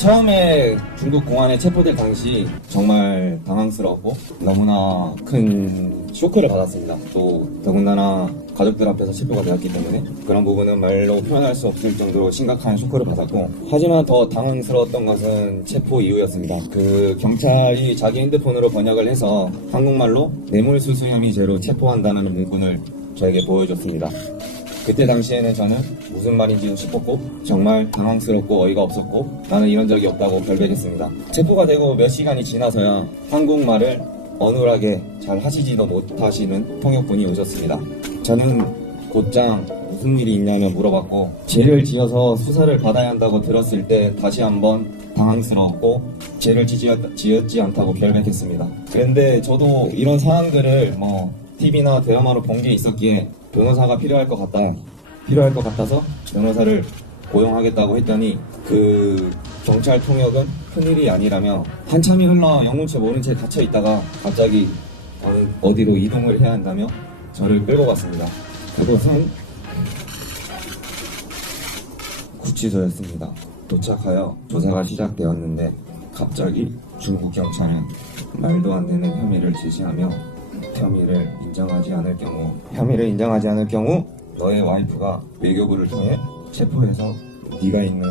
처음에 중국 공안에 체포될 당시 정말 당황스러웠고 너무나 큰 쇼크를 받았습니다. 또 더군다나 가족들 앞에서 체포가 되었기 때문에 그런 부분은 말로 표현할 수 없을 정도로 심각한 쇼크를 받았고, 하지만 더 당황스러웠던 것은 체포 이후였습니다. 그 경찰이 자기 핸드폰으로 번역을 해서 한국말로 뇌물수수 혐의죄로 체포한다는 문구를 저에게 보여줬습니다. 그때 당시에는 저는 무슨 말인지도 싶었고 정말 당황스럽고 어이가 없었고 나는 이런 적이 없다고 결백했습니다. 체포가 되고 몇 시간이 지나서야 한국말을 어눌하게 잘 하시지도 못하시는 통역분이 오셨습니다. 저는 곧장 무슨 일이 있냐며 물어봤고, 죄를 지어서 수사를 받아야 한다고 들었을 때 다시 한번 당황스러웠고 죄를 지었지 않다고 결백했습니다. 그런데 저도 이런 상황들을 TV나 드라마로 본 게 있었기에 변호사가 필요할 것 같아서 변호사를 고용하겠다고 했더니 그 경찰 통역은 큰일이 아니라며 한참이 흘러 영문채 모른 채 갇혀 있다가 갑자기 어디로 이동을 해야 한다며 저를 끌고 갔습니다. 그곳은 구치소였습니다. 도착하여 조사가 시작되었는데 갑자기 중국 경찰은 말도 안 되는 혐의를 제시하며 혐의를 인정하지 않을 경우 너의 와이프가 외교부를 통해 체포해서 네가 있는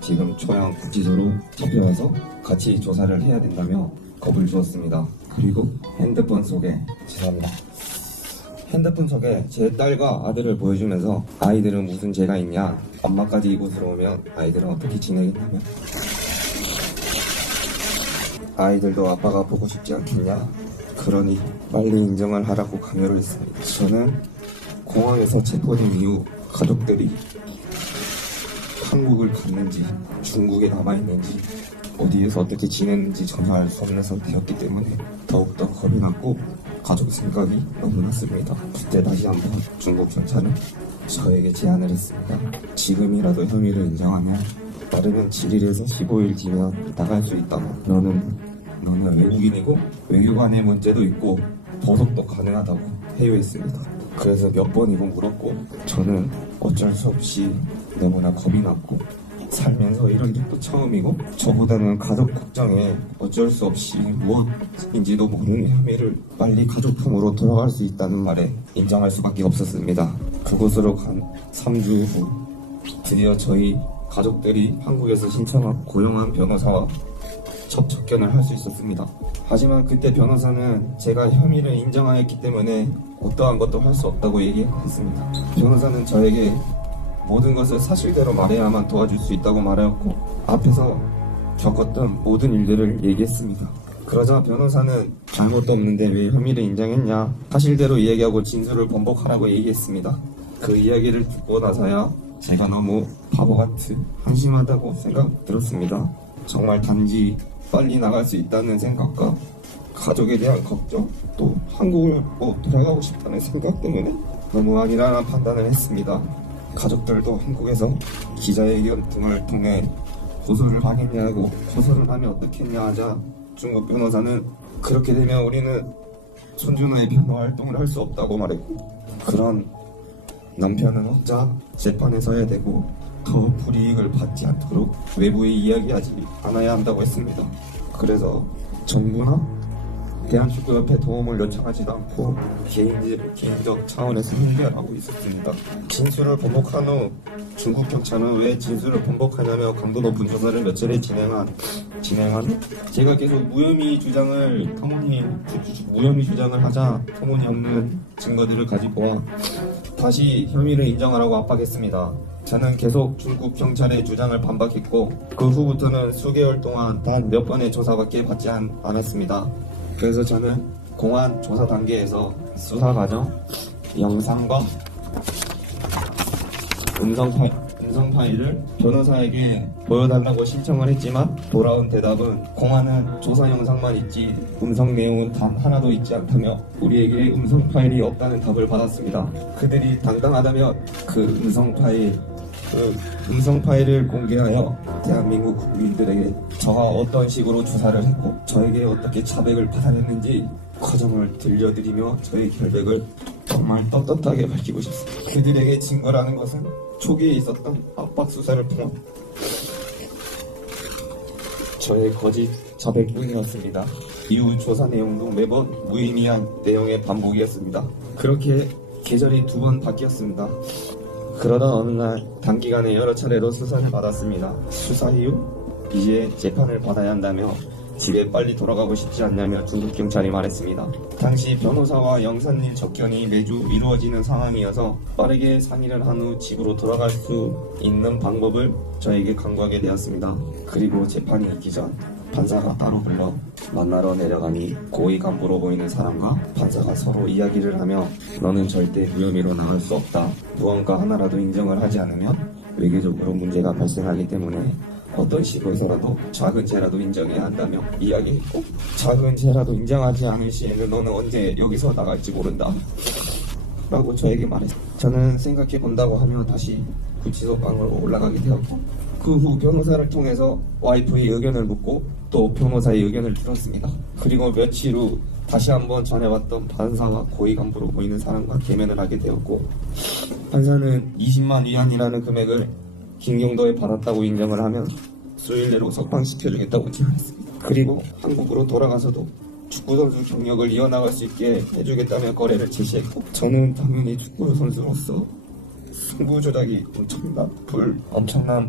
지금 초양 구치소로 잡혀와서 같이 조사를 해야 된다며 겁을 주었습니다. 그리고 핸드폰 속에 제 딸과 아들을 보여주면서 아이들은 무슨 죄가 있냐, 엄마까지 이곳으로 오면 아이들은 어떻게 지내겠냐며 아이들도 아빠가 보고 싶지 않겠냐, 그러니 빨리 인정을 하라고 강요를 했습니다. 저는 공항에서 체포된 이후 가족들이 한국을 갔는지 중국에 남아있는지 어디에서 어떻게 지냈는지 전혀 알 수 없는 상태였기 때문에 더욱더 겁이 났고 가족 생각이 너무 났습니다. 그때 다시 한번 중국 경찰은 저에게 제안을 했습니다. 지금이라도 혐의를 인정하면 빠르면 7일에서 15일 뒤면 나갈 수 있다고. 너는 외국인이고 외교관의 문제도 있고 보석도 가능하다고 회유했습니다. 그래서 몇 번이고 물었고 저는 어쩔 수 없이 너무나 겁이 났고 살면서 이런 적도 처음이고 저보다는 가족 걱정에 어쩔 수 없이 무엇인지도 모르는 혐의를 빨리 가족 품으로 돌아갈 수 있다는 말에 인정할 수밖에 없었습니다. 그곳으로 간 3주 후 드디어 저희 가족들이 한국에서 신청한 고용한 변호사와 첫 접견을 할 수 있었습니다. 하지만 그때 변호사는 제가 혐의를 인정하였기 때문에 어떠한 것도 할 수 없다고 얘기했습니다. 변호사는 저에게 모든 것을 사실대로 말해야만 도와줄 수 있다고 말하였고 앞에서 겪었던 모든 일들을 얘기했습니다. 그러자 변호사는 잘못도 없는데 왜 혐의를 인정했냐, 사실대로 이야기하고 진술을 번복하라고 얘기했습니다. 그 이야기를 듣고 나서야 제가 너무 바보같이 한심하다고 생각 들었습니다. 정말 단지 빨리 나갈 수 있다는 생각과 가족에 대한 걱정, 또 한국을 돌아가고 싶다는 생각 때문에 너무 아니라는 판단을 했습니다. 가족들도 한국에서 기자회견 등을 통해 고소를 하겠냐고, 고소를 하면 어떻겠냐 하자 중국 변호사는 그렇게 되면 우리는 손준호의 변호 활동을 할 수 없다고 말했고, 그런 남편은 혼자 재판에 서야 되고 더 불이익을 받지 않도록 외부에 이야기하지 않아야 한다고 했습니다. 그래서 정부나 대한축구협회 도움을 요청하지도 않고 개인적 차원에서 해결하고 있었습니다. 진술을 번복한 후 중국 경찰은 왜 진술을 번복하냐며 강도 높은 조사를 몇 차례 진행한 제가 계속 무혐의 주장을 하자 터무니없는 증거들을 가지고 와 다시 혐의를 인정하라고 압박했습니다. 저는 계속 중국 경찰의 주장을 반박했고 그 후부터는 수개월 동안 단 몇 번의 조사밖에 받지 않았습니다. 그래서 저는 공안 조사 단계에서 수사 과정, 영상과 음성 파일을 변호사에게 보여달라고 신청을 했지만 돌아온 대답은 공안은 조사 영상만 있지 음성 내용은 단 하나도 있지 않다며 우리에게 음성 파일이 없다는 답을 받았습니다. 그들이 당당하다며 그 음성 파일을 공개하여 대한민국 국민들에게 저가 어떤 식으로 조사를 했고 저에게 어떻게 자백을 받아냈는지 과정을 들려드리며 저의 결백을 정말 떳떳하게 밝히고 싶습니다. 그들에게 증거라는 것은 초기에 있었던 압박 수사를 통한 저의 거짓 자백뿐이었습니다. 이후 조사 내용도 매번 무의미한 내용의 반복이었습니다. 그렇게 계절이 2번 바뀌었습니다. 그러다 어느 날 단기간에 여러 차례로 수사를 받았습니다. 수사 이후 이제 재판을 받아야 한다며 집에 빨리 돌아가고 싶지 않냐며 중국 경찰이 말했습니다. 당시 변호사와 영산일 접견이 매주 이루어지는 상황이어서 빠르게 상의를 한 후 집으로 돌아갈 수 있는 방법을 저에게 강구하게 되었습니다. 그리고 재판이 있기 전 판사가 따로 불러 만나러 내려가니 고위 간부로 보이는 사람과 판사가 서로 이야기를 하며 너는 절대 무혐의로 나갈 수 없다. 무언가 하나라도 인정을 하지 않으면 외교적으로 문제가 발생하기 때문에 어떤 식으로서라도 작은 죄라도 인정해야 한다며 이야기했고 작은 죄라도 인정하지 않을 시에는 너는 언제 여기서 나갈지 모른다 라고 저에게 말했습니다. 저는 생각해 본다고 하며 다시 구치소 방으로 올라가게 되었고 그 후 변호사를 통해서 와이프의 의견을 묻고 또 변호사의 의견을 들었습니다. 그리고 며칠 후 다시 한번 전해왔던 판사와 고위 간부로 보이는 사람과 개면을 하게 되었고 판사는 20만 위안이라는 금액을 김경도에 받았다고 인정을 하면 수일 내로 석방시켜주겠다고 제안했습니다. 그리고 한국으로 돌아가서도 축구선수 경력을 이어나갈 수 있게 해주겠다며 거래를 제시했고 저는 당연히 축구선수로서 승부 조작이 엄청난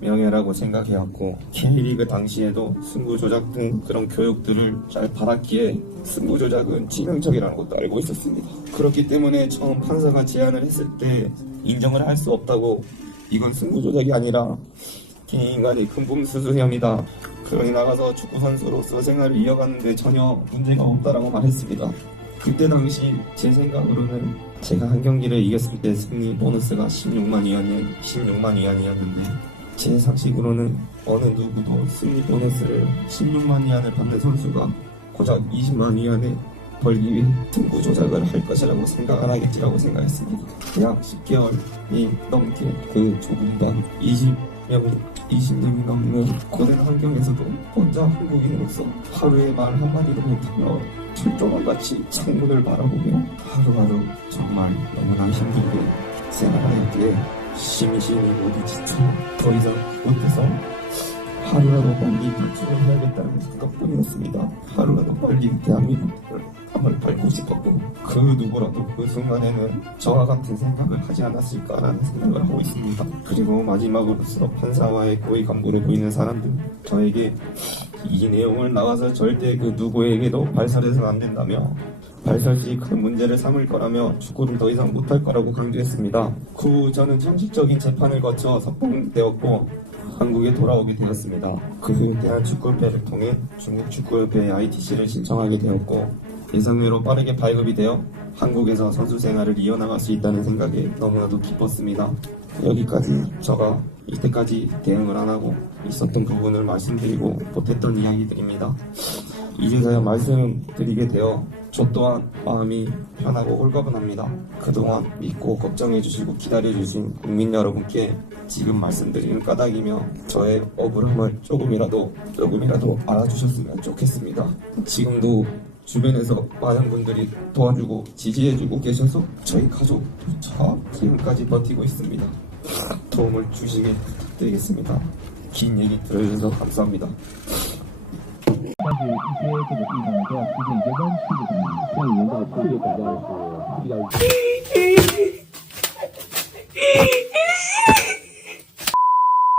불명예라고 생각해왔고 K리그 당시에도 승부 조작 등 그런 교육들을 잘 받았기에 승부 조작은 치명적이라는 것도 알고 있었습니다. 그렇기 때문에 처음 판사가 제안을 했을 때 인정을 할 수 없다고 이건 승부 조작이 아니라 개인간의 금품수수혐이다. 그러니 나가서 축구선수로서 생활을 이어가는데 전혀 문제가 없다라고 말했습니다. 그때 당시 제 생각으로는 제가 한 경기를 이겼을 때 승리 보너스가 16만 위안이었는데 제 상식으로는 어느 누구도 승리 보너스를 16만 위안을 받는 선수가 고작 20만 위안에 벌기 위해 승부 조작을 할 것이라고 생각 안 하겠지라고 생각했습니다. 약 10개월이 넘게 그 좁은 방 20명이 넘는 고된 환경에서도 혼자 한국인으로서 하루에 말 한마디도 못하며 철조망같이 창문을 바라보며 하루하루 정말 너무나 힘들게 생활하였기에 심신이 모두 지쳐 더 이상 못해서 하루라도 빨리 탈출을 해야겠다는 생각뿐이었습니다. 하루라도 빨리 대한민국을 한번 밟고 싶었고 그 누구라도 그 순간에는 저와 같은 생각을 하지 않았을까라는 생각을 하고 있습니다. 그리고 마지막으로서 판사와의 고위 간부를 보이는 사람들 저에게 이 내용을 나가서 절대 그 누구에게도 발설해서는 안 된다며 발설 시 큰 문제를 삼을 거라며 축구를 더 이상 못할 거라고 강조했습니다. 그 후 저는 형식적인 재판을 거쳐 석방되었고 한국에 돌아오게 되었습니다. 그 후 대한축구협회를 통해 중국 축구협회 ITC를 신청하게 되었고 예상외로 빠르게 발급이 되어 한국에서 선수 생활을 이어나갈 수 있다는 생각에 너무나도 기뻤습니다. 여기까지 제가 이때까지 대응을 안 하고 있었던 부분을 말씀드리고 못했던 이야기들입니다. 이제서야 말씀드리게 되어 저 또한 마음이 편하고 홀가분합니다. 그동안 믿고 걱정해주시고 기다려주신 국민 여러분께 지금 말씀드리는 까닭이며 저의 억울함을 조금이라도 알아주셨으면 좋겠습니다. 지금도 주변에서 많은 분들이 도와주고 지지해주고 계셔서 저희 가족조차 지금까지 버티고 있습니다. 도움을 주시길 부탁드리겠습니다. 긴 얘기 들어주셔서 감사합니다. 但是一些这个地方都要出现一些弯曲的东西，像人的特别比较比较。